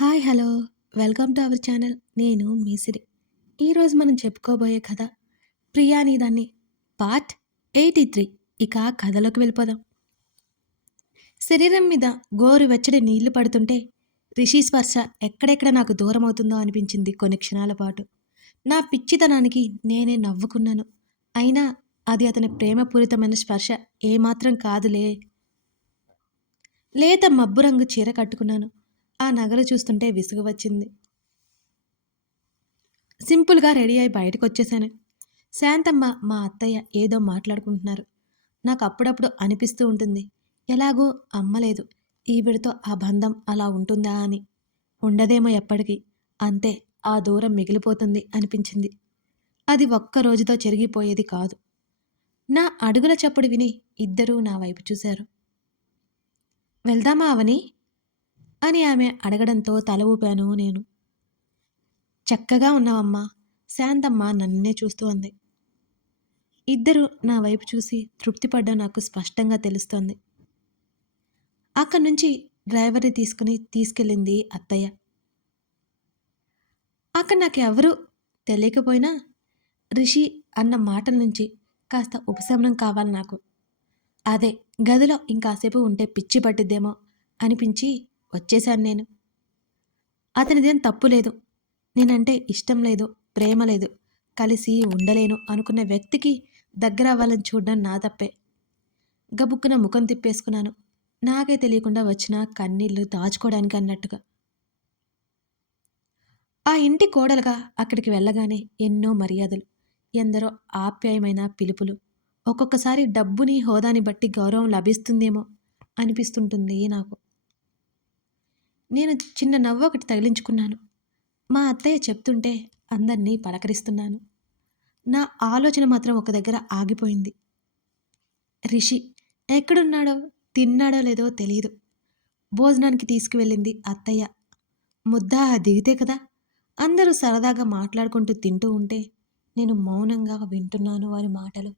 Hi hello. Welcome to our channel. నేను మీసిరి. ఈరోజు మనం చెప్పుకోబోయే కథ ప్రియాని దాన్ని పార్ట్ ఎయిటీ త్రీ. ఇక కథలోకి వెళ్ళిపోదాం. శరీరం మీద గోరు వెచ్చడి నీళ్ళు పడుతుంటే రిషి స్పర్శ ఎక్కడెక్కడ నాకు దూరం అవుతుందో అనిపించింది కొన్ని క్షణాల పాటు. నా పిచ్చితనానికి నేనే నవ్వుకున్నాను. అయినా అది అతని ప్రేమపూరితమైన స్పర్శ ఏమాత్రం కాదులే. లేత మబ్బు రంగు చీర కట్టుకున్నాను. ఆ నగలు చూస్తుంటే విసుగు వచ్చింది. సింపుల్గా రెడీ అయి బయటకు వచ్చేసాను శాంతమ్మ మా అత్తయ్య ఏదో మాట్లాడుకుంటున్నారు. నాకు అప్పుడప్పుడు అనిపిస్తూ ఉంటుంది. ఎలాగో అమ్మలేదు ఈవిడితో ఆ బంధం అలా ఉంటుందా అని. ఉండదేమో ఎప్పటికీ. అంతే ఆ దూరం మిగిలిపోతుంది అనిపించింది. అది ఒక్క రోజుతో చెరిగిపోయేది కాదు. నా అడుగుల చప్పుడు విని ఇద్దరూ నా వైపు చూశారు. వెళ్దామా అవని? అని ఆమె అడగడంతో తల ఊపాను నేను. చక్కగా ఉన్నావమ్మా. శాంతమ్మ నన్నే చూస్తూ అంది ఇద్దరు నా వైపు చూసి తృప్తిపడ్డం నాకు స్పష్టంగా తెలుస్తోంది. అక్కడి నుంచి డ్రైవర్ని తీసుకుని తీసుకెళ్ళింది అత్తయ్య. అక్కడ నాకు ఎవరు తెలియకపోయినా రిషి అన్న మాటల నుంచి కాస్త ఉపశమనం కావాలి నాకు. అదే గదిలో ఇంకాసేపు ఉంటే పిచ్చి పట్టిద్దేమో అనిపించి వచ్చేశాను నేను. అతనిదేం తప్పు లేదు. నేనంటే ఇష్టం లేదు ప్రేమ లేదు. కలిసి ఉండలేను అనుకున్న వ్యక్తికి దగ్గర అవ్వాలని చూడడం నా తప్పే. గబుక్కున ముఖం తిప్పేసుకున్నాను. నాకే తెలియకుండా వచ్చిన కన్నీళ్ళు దాచుకోవడానికి అన్నట్టుగా. ఆ ఇంటి కోడలుగా అక్కడికి వెళ్ళగానే ఎన్నో మర్యాదలు ఎందరో ఆప్యాయమైన పిలుపులు. ఒక్కొక్కసారి డబ్బుని హోదాని బట్టి గౌరవం లభిస్తుందేమో అనిపిస్తుంటుంది నాకు. నేను చిన్న నవ్వు ఒకటి తగిలించుకున్నాను. మా అత్తయ్య చెప్తుంటే అందరినీ పలకరిస్తున్నాను. నా ఆలోచన మాత్రం ఒక దగ్గర ఆగిపోయింది. రిషి ఎక్కడున్నాడో తిన్నాడో లేదో తెలియదు భోజనానికి తీసుకువెళ్ళింది అత్తయ్య. ముద్దా దిగితే కదా? అందరూ సరదాగా మాట్లాడుకుంటూ తింటూ ఉంటే నేను మౌనంగా వింటున్నాను వారి మాటలు.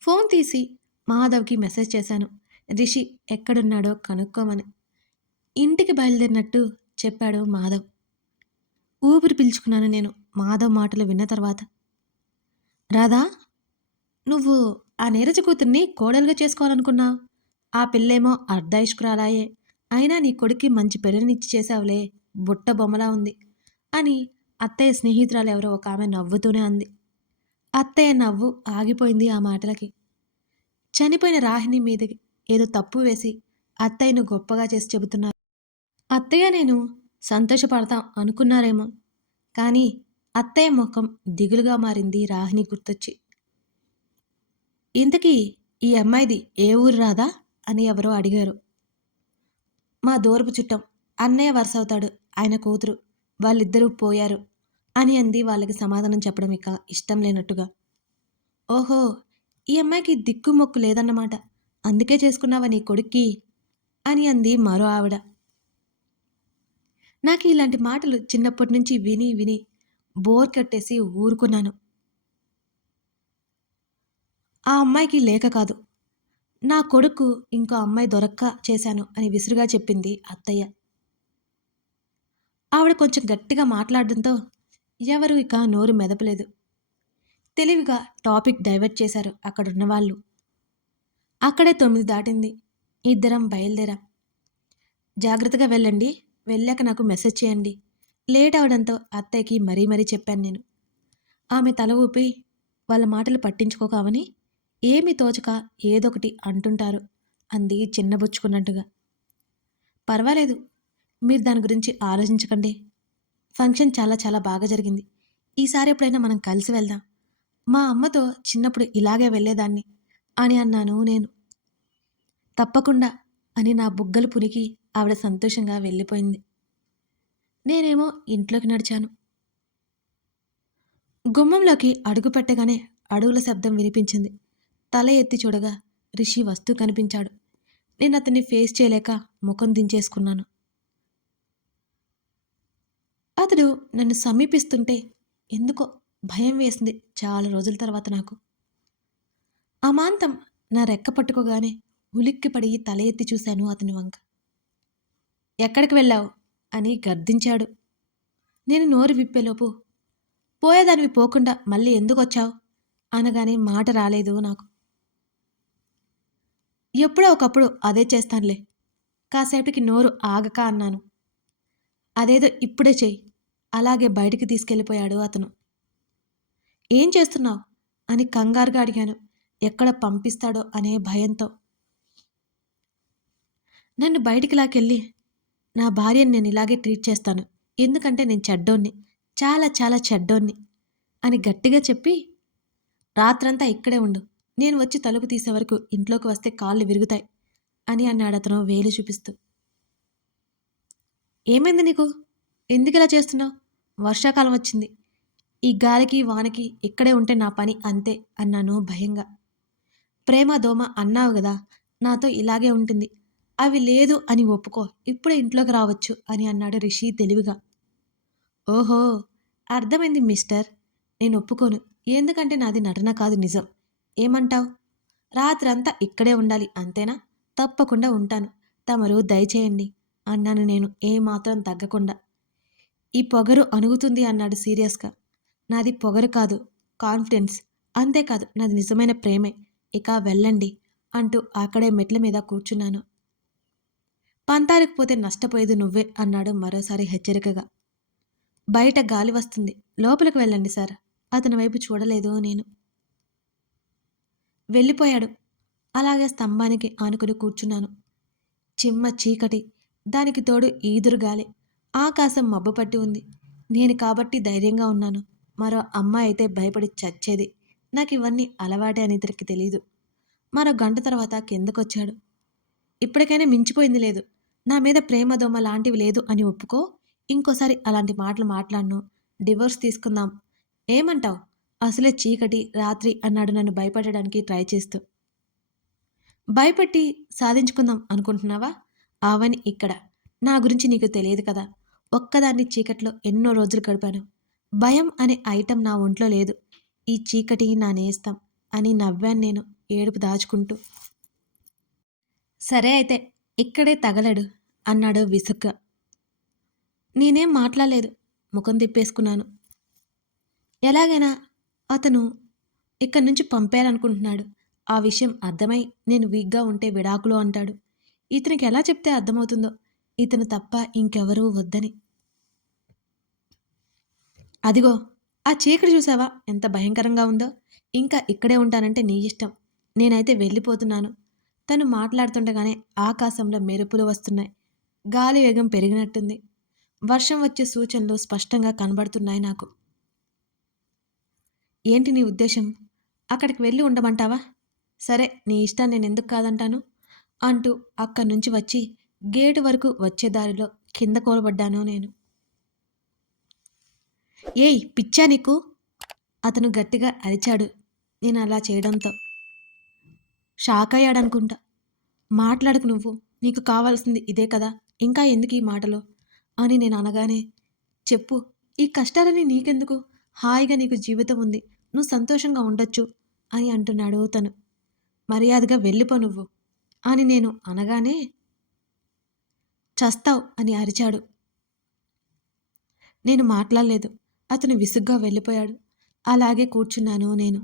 ఫోన్ తీసి మాధవ్కి మెసేజ్ చేశాను. రిషి ఎక్కడున్నాడో కనుక్కోమని. ఇంటికి బయలుదేరినట్టు చెప్పాడు మాధవ్. ఊపిరి పీల్చుకున్నాను నేను మాధవ్ మాటలు విన్న తర్వాత. రాధా నువ్వు ఆ నీరజ కూతుర్ని కోడలుగా చేసుకోవాలనుకున్నావు ఆ పిల్లేమో అర్ధాయుష్కురాలాయే అయినా నీ కొడుక్కి మంచి పెళ్ళనిచ్చి చేశావులే బుట్ట బొమ్మలా ఉంది అని అత్తయ్య స్నేహితురాలు ఎవరో ఒక ఆమె నవ్వుతూనే అంది. అత్తయ్య నవ్వు ఆగిపోయింది ఆ మాటలకి. చనిపోయిన రాహిణి మీదకి ఏదో తప్పు వేసి అత్తయ్యను గొప్పగా చేసి చెబుతున్నారు. అత్తయ్య నేను సంతోషపడతాం అనుకున్నారేమో. కానీ అత్తయ్య ముఖం దిగులుగా మారింది రాహిణి గుర్తొచ్చి. ఇంతకీ ఈ అమ్మాయిది ఏ ఊరు రాదా? అని ఎవరో అడిగారు. మా దూరపు చుట్టం అన్నయ్య వరుస అవుతాడు ఆయన కూతురు వాళ్ళిద్దరూ పోయారు అని అంది వాళ్ళకి సమాధానం చెప్పడం ఇక ఇష్టం లేనట్టుగా. ఓహో ఈ అమ్మాయికి దిక్కు మొక్కు లేదన్నమాట అందుకే చేసుకున్నావా నీ కొడుక్కి? అని అంది మరో ఆవిడ. నాకు ఇలాంటి మాటలు చిన్నప్పటి నుంచి విని విని బోర్ కట్టేసి ఊరుకున్నాను. ఆ అమ్మాయికి లేక కాదు. నా కొడుకు ఇంకో అమ్మాయి దొరక్క చేశాను అని విసురుగా చెప్పింది అత్తయ్య. ఆవిడ కొంచెం గట్టిగా మాట్లాడడంతో ఎవరు ఇక నోరు మెదపలేదు. తెలివిగా టాపిక్ డైవర్ట్ చేశారు అక్కడున్న వాళ్ళు అక్కడే తొమ్మిది దాటింది. ఇద్దరం బయలుదేరాం. జాగ్రత్తగా వెళ్ళండి. వెళ్ళాక నాకు మెసేజ్ చేయండి. లేట్ అవడంతో అత్తయ్యకి మరీ మరీ చెప్పాను నేను. ఆమె తల ఊపి వాళ్ళ మాటలు పట్టించుకోకావని ఏమి తోచక ఏదొకటి అంటుంటారు అంది చిన్నబుచ్చుకున్నట్టుగా పర్వాలేదు మీరు దాని గురించి ఆలోచించకండి. ఫంక్షన్ చాలా చాలా బాగా జరిగింది. ఈసారి ఎప్పుడైనా మనం కలిసి వెళ్దాం. మా అమ్మతో చిన్నప్పుడు ఇలాగే వెళ్ళేదాన్ని అని అన్నాను నేను. తప్పకుండా అని నా బుగ్గలు పునికి ఆవిడ సంతోషంగా వెళ్ళిపోయింది. నేనేమో ఇంట్లోకి నడిచాను. గుమ్మంలోకి అడుగు పెట్టగానే అడుగుల శబ్దం వినిపించింది. తల ఎత్తి చూడగా రిషి వస్తూ కనిపించాడు. నేను అతన్ని ఫేస్ చేయలేక ముఖం దించేసుకున్నాను. అతడు నన్ను సమీపిస్తుంటే ఎందుకో భయం వేసింది చాలా రోజుల తర్వాత నాకు. అమాంతం నా రెక్క పట్టుకోగానే ఉలిక్కిపడి తల ఎత్తి చూశాను అతని వంక. ఎక్కడికి వెళ్ళావు? అని గర్దించాడు నేను నోరు విప్పేలోపు పోయేదానివి పోకుండా మళ్ళీ ఎందుకు వచ్చావు అనగానే మాట రాలేదు నాకు. ఎప్పుడో ఒకప్పుడు అదే చేస్తానులే కాసేపటికి నోరు ఆగక అన్నాను. అదేదో ఇప్పుడే చెయ్యి అలాగే బయటికి తీసుకెళ్ళిపోయాడు అతను. ఏం చేస్తున్నావు? అని కంగారుగా అడిగాను ఎక్కడ పంపిస్తాడో అనే భయంతో. నన్ను బయటికి లాకెళ్ళి నా భార్యని నేను ఇలాగే ట్రీట్ చేస్తాను. ఎందుకంటే నేను చెడ్డోన్ని చాలా చాలా చెడ్డోన్ని అని గట్టిగా చెప్పి రాత్రంతా ఇక్కడే ఉండు. నేను వచ్చి తలుపు తీసే వరకు ఇంట్లోకి వస్తే కాళ్ళు విరుగుతాయి అని అన్నాడు అతను వేలు చూపిస్తూ. ఏమైంది నీకు? ఎందుకు ఇలా చేస్తున్నావు? వర్షాకాలం వచ్చింది. ఈ గాలికి వానకి ఇక్కడే ఉంటే నా పని అంతే అన్నాను భయంగా. ప్రేమ దోమ అన్నావు కదా నాతో ఇలాగే ఉంటుంది. అవి లేదు అని ఒప్పుకో ఇప్పుడే ఇంట్లోకి రావచ్చు అని అన్నాడు రిషి తెలివిగా. ఓహో అర్థమైంది మిస్టర్. నేను ఒప్పుకోను. ఎందుకంటే నాది నటన కాదు నిజం. ఏమంటావ్? రాత్రంతా ఇక్కడే ఉండాలి అంతేనా? తప్పకుండా ఉంటాను. తమరు దయచేయండి అన్నాను నేను ఏమాత్రం తగ్గకుండా. ఈ పొగరు అణుగుతుంది అన్నాడు సీరియస్గా. నాది పొగరు కాదు కాన్ఫిడెన్స్. అంతేకాదు నాది నిజమైన ప్రేమే. ఇక వెళ్ళండి అంటూ అక్కడే మెట్ల మీద కూర్చున్నాను. పంతాలకు పోతే నష్టపోయేది నువ్వే అన్నాడు మరోసారి హెచ్చరికగా. బయట గాలి వస్తుంది. లోపలికి వెళ్ళండి సార్. అతని వైపు చూడలేదు నేను. వెళ్ళిపోయాడు. అలాగే స్తంభానికి ఆనుకుని కూర్చున్నాను. చిమ్మ చీకటి. దానికి తోడు ఈదురు గాలి. ఆకాశం మబ్బు పట్టి ఉంది. నేను కాబట్టి ధైర్యంగా ఉన్నాను. మరో అమ్మాయి అయితే భయపడి చచ్చేది. నాకు ఇవన్నీ అలవాటే అని ఇతనికి తెలియదు మరో గంట తర్వాత కిందకొచ్చాడు. ఇప్పటికైనా మించిపోయింది లేదు. నా మీద ప్రేమ దోమ లాంటివి లేదు అని ఒప్పుకో. ఇంకోసారి అలాంటి మాటలు మాట్లాడను. డివోర్స్ తీసుకుందాం. ఏమంటావు? అసలే చీకటి రాత్రి అన్నాడు నన్ను భయపెట్టడానికి ట్రై చేస్తూ. భయపెట్టి సాధించుకుందాం అనుకుంటున్నావా? ఆవని ఇక్కడ. నా గురించి నీకు తెలియదు కదా. ఒక్కదాన్ని చీకట్లో ఎన్నో రోజులు గడిపాను. భయం అనే ఐటెం నా ఒంట్లో లేదు. ఈ చీకటి నా నేస్తాం అని నవ్వాను నేను ఏడుపు దాచుకుంటూ. సరే అయితే ఇక్కడే తగలడు అన్నాడు విసుగ్గా. నేనేం మాట్లాడలేదు ముఖం తిప్పేసుకున్నాను. ఎలాగైనా అతను ఇక్కడి నుంచి పంపేయాలనుకుంటున్నాడు. ఆ విషయం అర్థమై నేను వీక్గా ఉంటే విడాకులు అంటాడు. ఇతనికి ఎలా చెప్తే అర్థమవుతుందో ఇతను తప్ప ఇంకెవరూ వద్దని. అదిగో ఆ చీకటి చూసావా? ఎంత భయంకరంగా ఉందో. ఇంకా ఇక్కడే ఉంటానంటే నీ ఇష్టం. నేనైతే వెళ్ళిపోతున్నాను. తను మాట్లాడుతుండగానే ఆకాశంలో మెరుపులు వస్తున్నాయి. గాలి వేగం పెరిగినట్టుంది. వర్షం వచ్చే సూచనలు స్పష్టంగా కనబడుతున్నాయి నాకు. ఏంటి నీ ఉద్దేశం? అక్కడికి వెళ్ళి ఉండమంటావా? సరే నీ ఇష్టం నేను ఎందుకు కాదంటాను? అంటూ అక్కడి నుంచి వచ్చి గేటు వరకు వచ్చే దారిలో కింద కోలబడ్డాను నేను. ఏయ్ పిచ్చా నీకు? అతను గట్టిగా అరిచాడు. నేను అలా చేయడంతో. షాక్ అయ్యాడనుకుంటా మాట్లాడకు నువ్వు నీకు కావాల్సింది ఇదే కదా ఇంకా ఎందుకు ఈ మాటలు? అని నేను అనగానే చెప్పు ఈ కష్టాలని నీకెందుకు? హాయిగా నీకు జీవితం ఉంది నువ్వు సంతోషంగా ఉండొచ్చు అని అంటున్నాడు తను. మర్యాదగా వెళ్ళిపో నువ్వు అని నేను అనగానే చస్తావు అని అరిచాడు. నేను మాట్లాడలేదు అతను విసుగ్గా వెళ్ళిపోయాడు. అలాగే కూర్చున్నాను నేను.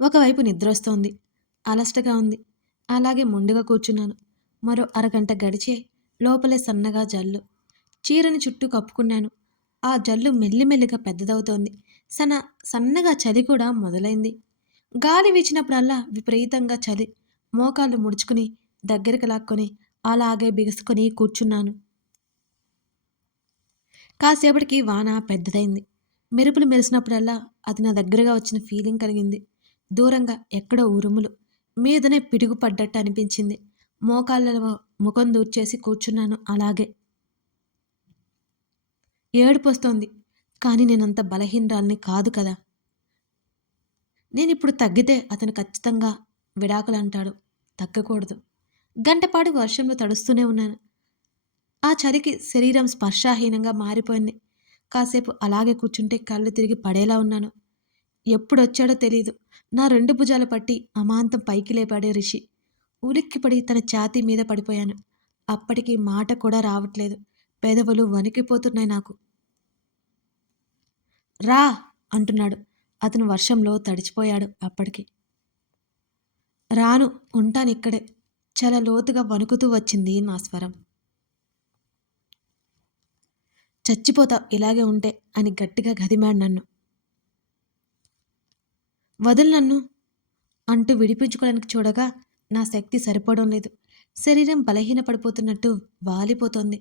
ఒకవైపు నిద్ర వస్తోంది అలస్టగా ఉంది. అలాగే మొండిగా కూర్చున్నాను. మరో అరగంట గడిచే లోపలే సన్నగా జల్లు. చీరని చుట్టూ కప్పుకున్నాను. ఆ జల్లు మెల్లిమెల్లిగా పెద్దదవుతోంది. సన సన్నగా చలి కూడా మొదలైంది. గాలి వీచినప్పుడల్లా విపరీతంగా చలి. మోకాళ్ళు ముడుచుకుని దగ్గరికి లాక్కొని అలాగే బిగుసుకొని కూర్చున్నాను. కాసేపటికి వాన పెద్దదైంది. మెరుపులు మెరిసినప్పుడల్లా అది నా దగ్గరగా వచ్చిన ఫీలింగ్ కలిగింది. దూరంగా ఎక్కడో ఉరుములు మీదనే పిడుగుపడ్డట్టు అనిపించింది. మోకాళ్ళలో ముఖం దూర్చేసి కూర్చున్నాను అలాగే. ఏడుపు వస్తోంది కానీ నేనంత బలహీనరాల్ని కాదు కదా. నేను ఇప్పుడు తగ్గితే అతను ఖచ్చితంగా విడాకులు అంటాడు తగ్గకూడదు. గంటపాటు వర్షంలో తడుస్తూనే ఉన్నాను. ఆ చలికి శరీరం స్పర్శాహీనంగా మారిపోయింది. కాసేపు అలాగే కూర్చుంటే కళ్ళు తిరిగి పడేలా ఉన్నాను. ఎప్పుడొచ్చాడో తెలియదు నా రెండు భుజాలు పట్టి అమాంతం పైకి లేపాడే రిషి. ఉలిక్కిపడి తన ఛాతీ మీద పడిపోయాను. అప్పటికి మాట కూడా రావట్లేదు. పెదవులు వణికిపోతున్నాయి నాకు. రా! అంటున్నాడు. అతను వర్షంలో తడిచిపోయాడు అప్పటికి. రాను ఉంటాను ఇక్కడే చాలా లోతుగా వణుకుతూ వచ్చింది నా స్వరం. చచ్చిపోతావు ఇలాగే ఉంటే అని గట్టిగా గదిమాడు నన్ను. వదులు నన్ను అంటూ విడిపించుకోవడానికి చూడగా నా శక్తి సరిపోవడం లేదు. శరీరం బలహీనపడిపోతున్నట్టు వాలిపోతోంది.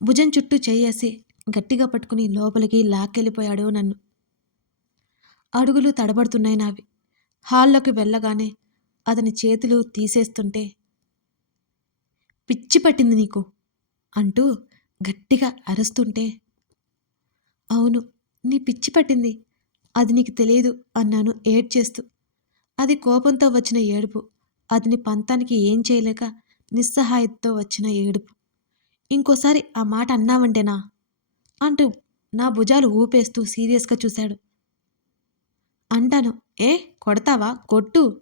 భుజం చుట్టూ చేయేసి గట్టిగా పట్టుకుని లోపలికి లాక్కెళ్ళిపోయాడు నన్ను. అడుగులు తడబడుతున్నాయి నావి. హాల్లోకి వెళ్ళగానే అతని చేతులు తీసేస్తుంటే పిచ్చి పట్టింది నీకు అంటూ గట్టిగా అరుస్తుంటే అవును నీ పిచ్చి పట్టింది. అది నీకు తెలియదు అన్నాను ఏడ్చేస్తూ. అది కోపంతో వచ్చిన ఏడుపు. అతని పంతానికి ఏం చేయలేక నిస్సహాయతతో వచ్చిన ఏడుపు. ఇంకోసారి ఆ మాట అన్నావంటేనా? అంటూ నా భుజాలు ఊపేస్తూ సీరియస్గా చూశాడు. అంటాను ఏ కొడతావా? కొట్టు.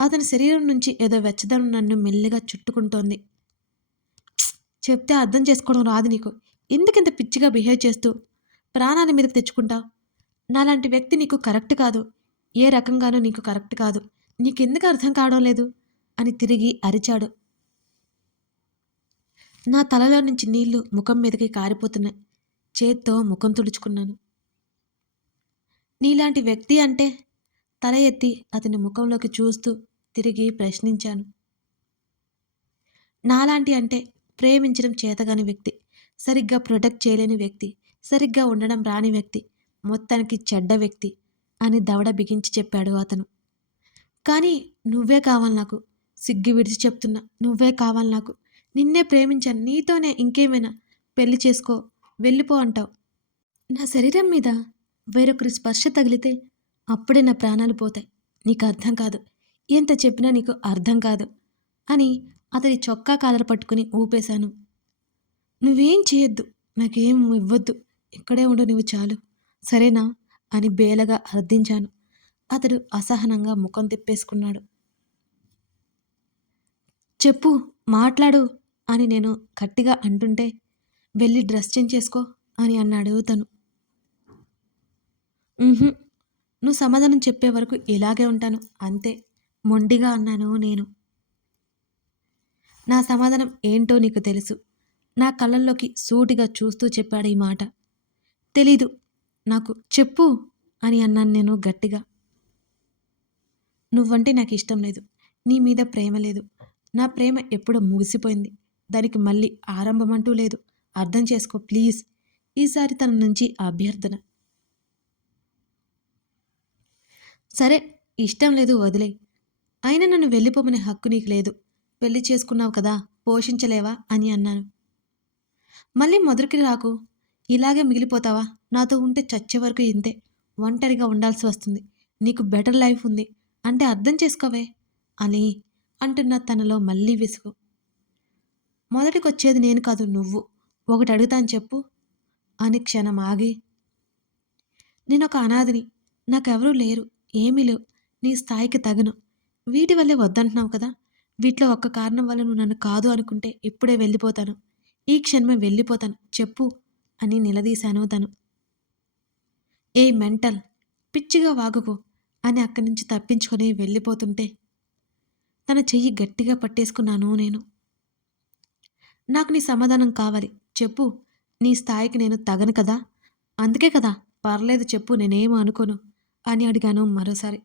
అతని శరీరం నుంచి ఏదో వెచ్చదనం నన్ను మెల్లిగా చుట్టుకుంటోంది. చెప్తే అర్థం చేసుకోవడం రాదు నీకు. ఎందుకింత పిచ్చిగా బిహేవ్ చేస్తూ? ప్రాణాన్ని మీదకి తెచ్చుకుంటావు? నాలాంటి వ్యక్తి నీకు కరెక్ట్ కాదు. ఏ రకంగానూ నీకు కరెక్ట్ కాదు. నీకెందుకు అర్థం కావడం లేదు? అని తిరిగి అరిచాడు. నా తలలో నుంచి నీళ్ళు ముఖం మీదకి కారిపోతున్నాయి. చేత్తో ముఖం తుడుచుకున్నాను. నీలాంటి వ్యక్తి అంటే? తల ఎత్తి అతని ముఖంలోకి చూస్తూ తిరిగి ప్రశ్నించాను. నాలాంటి అంటే ప్రేమించడం చేతగాని వ్యక్తి. సరిగ్గా ప్రొటెక్ట్ చేయలేని వ్యక్తి. సరిగ్గా ఉండడం రాని వ్యక్తి. మొత్తానికి చెడ్డ వ్యక్తి అని దవడ బిగించి చెప్పాడు అతను. కానీ నువ్వే కావాలి నాకు సిగ్గు విడిచి చెప్తున్నా. నువ్వే కావాలి నాకు. నిన్నే ప్రేమించాను. నీతోనే ఇంకేమైనా పెళ్ళి చేసుకో వెళ్ళిపో అంటావు. నా శరీరం మీద వేరొకరి స్పర్శ తగిలితే అప్పుడే నా ప్రాణాలు పోతాయి. నీకు అర్థం కాదు. ఎంత చెప్పినా నీకు అర్థం కాదు అని అతడి చొక్కా కాలర పట్టుకుని ఊపేశాను. నువ్వేం చేయొద్దు. నాకేం ఇవ్వద్దు. ఇక్కడే ఉండు నువ్వు చాలు. సరేనా? అని బేలగా అర్థించాను అతడు అసహనంగా ముఖం తిప్పేసుకున్నాడు. చెప్పు మాట్లాడు అని నేను గట్టిగా అంటుంటే వెళ్ళి డ్రెస్ చేంజ్ చేసుకో అని అన్నాడు తను నువ్వు సమాధానం చెప్పే వరకు ఇలాగే ఉంటాను అంతే మొండిగా అన్నాను నేను. నా సమాధానం ఏంటో నీకు తెలుసు. నా కళ్ళల్లోకి సూటిగా చూస్తూ చెప్పాడు ఈ మాట. తెలీదు నాకు చెప్పు అని అన్నాను నేను గట్టిగా. నువ్వంటే నాకు ఇష్టం లేదు. నీ మీద ప్రేమ లేదు. నా ప్రేమ ఎప్పుడో ముగిసిపోయింది. దానికి మళ్ళీ ఆరంభం అంటూ లేదు. అర్థం చేసుకో ప్లీజ్. ఈసారి తన నుంచి అభ్యర్థన. సరే ఇష్టం లేదు వదిలే. అయినా నన్ను వెళ్ళిపోమనే హక్కు నీకు లేదు. పెళ్ళి చేసుకున్నావు కదా పోషించలేవా అని అన్నాను. మళ్ళీ మొదటికి రాకు. ఇలాగే మిగిలిపోతావా? నాతో ఉంటే చచ్చే వరకు ఇంతే. ఒంటరిగా ఉండాల్సి వస్తుంది. నీకు బెటర్ లైఫ్ ఉంది. అంటే అర్థం చేసుకోవే. అని అంటున్న తనలో మళ్ళీ విసుగు. మొదటికొచ్చేది నేను కాదు నువ్వు. ఒకటి అడుగుతాను చెప్పు. అని క్షణం ఆగి నేను ఒక అనాథిని. నాకెవరూ లేరు. ఏమీ లేవు. నీ స్థాయికి తగను. వీటి వల్లే వద్దంటున్నావు కదా. వీటిలో ఒక్క కారణం వల్ల నువ్వు నన్ను కాదు అనుకుంటే ఇప్పుడే వెళ్ళిపోతాను. ఈ క్షణమే వెళ్ళిపోతాను. చెప్పు. అని నిలదీశాను తను. ఏ మెంటల్ పిచ్చిగా వాగుకో అని అక్కడి నుంచి తప్పించుకొని వెళ్ళిపోతుంటే తన చెయ్యి గట్టిగా పట్టేసుకున్నాను నేను. నాకు నీ సమాధానం కావాలి చెప్పు. నీ స్థాయికి నేను తగను కదా. అందుకే కదా పర్లేదు చెప్పు నేనేమో అనుకోను అని అడిగాను మరోసారి.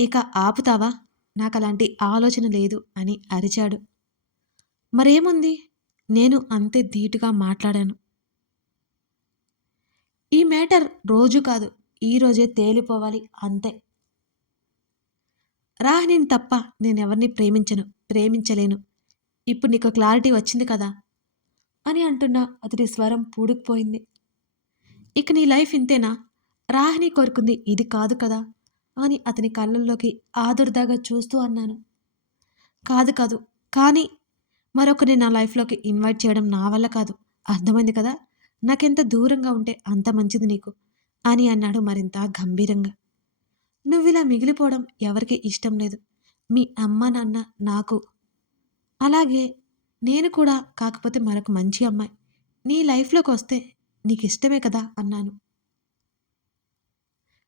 ఇక ఆపుతావా? నాకు అలాంటి ఆలోచన లేదు అని అరిచాడు. మరేముంది? నేను అంతే ధీటుగా మాట్లాడాను. ఈ మ్యాటర్ రోజు కాదు ఈ రోజే తేలిపోవాలి అంతే. రాహిణిని తప్ప నేనెవరిని ప్రేమించను ప్రేమించలేను. ఇప్పుడు నీకు క్లారిటీ వచ్చింది కదా? అని అంటున్న అతడి స్వరం పూడుకుపోయింది. ఇక నీ లైఫ్ ఇంతేనా? రాహిణి కోరుకుంది ఇది కాదు కదా? అని అతని కళ్ళల్లోకి ఆదుర్దాగా చూస్తూ అన్నాను. కాదు కాదు కానీ మరొకరిని నా లైఫ్లోకి ఇన్వైట్ చేయడం నా వల్ల కాదు. అర్థమైంది కదా? నాకెంత దూరంగా ఉంటే అంత మంచిది నీకు అని అన్నాడు మరింత గంభీరంగా. నువ్విలా మిగిలిపోవడం ఎవరికి ఇష్టం లేదు. మీ అమ్మ నాన్న నాకు. అలాగే నేను కూడా కాకపోతే మరొక మంచి అమ్మాయి. నీ లైఫ్లోకి వస్తే నీకు ఇష్టమే కదా అన్నాను.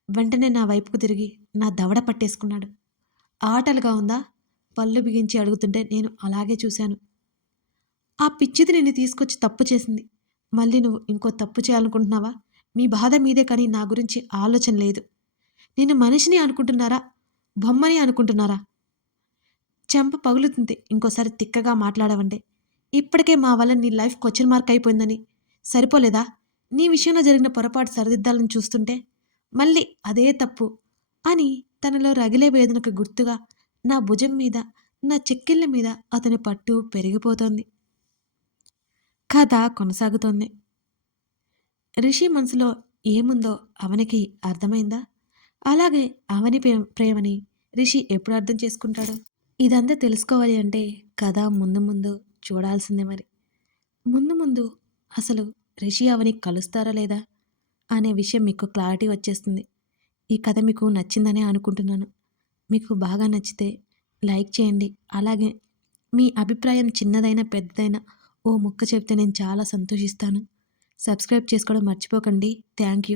వెంటనే నా వైపుకు తిరిగి నా దవడ పట్టేసుకున్నాడు. ఆటలుగా ఉందా? పళ్ళు బిగించి అడుగుతుంటే నేను అలాగే చూశాను. ఆ పిచ్చిది నిన్ను తీసుకొచ్చి తప్పు చేసింది. మళ్ళీ నువ్వు ఇంకో తప్పు చేయాలనుకుంటున్నావా? మీ బాధ మీదే కానీ నా గురించి ఆలోచన లేదు. నేను మనిషిని అనుకుంటున్నారా? బొమ్మని అనుకుంటున్నారా? చెంప పగులుతుంది. ఇంకోసారి తిక్కగా మాట్లాడవండి. ఇప్పటికే మా వల్ల నీ లైఫ్ క్వశ్చన్ మార్క్ అయిపోయిందని. సరిపోలేదా? నీ విషయంలో జరిగిన పొరపాటు సరిదిద్దాలని చూస్తుంటే మళ్ళీ అదే తప్పు అని తనలో రగిలే వేదనకు గుర్తుగా నా భుజం మీద నా చెక్కిళ్ళ మీద అతని పట్టు పెరిగిపోతోంది. కథ కొనసాగుతోంది. రిషి మనసులో ఏముందో అవనికి అర్థమైందా? అలాగే అవని ప్రేమని రిషి ఎప్పుడు అర్థం చేసుకుంటాడు? ఇదంతా తెలుసుకోవాలి అంటే కథ ముందు ముందు చూడాల్సిందే మరి. ముందు ముందు అసలు రిషి అవని కలుస్తారా లేదా? అనే విషయం మీకు క్లారిటీ వచ్చేస్తుంది. ఈ కథ మీకు నచ్చిందనే అనుకుంటున్నాను. మీకు బాగా నచ్చితే లైక్ చేయండి. అలాగే మీ అభిప్రాయం చిన్నదైనా పెద్దదైనా ఓ ముక్క చెప్తే నేను చాలా సంతోషిస్తాను. సబ్స్క్రైబ్ చేసుకోవడం మర్చిపోకండి. Thank you.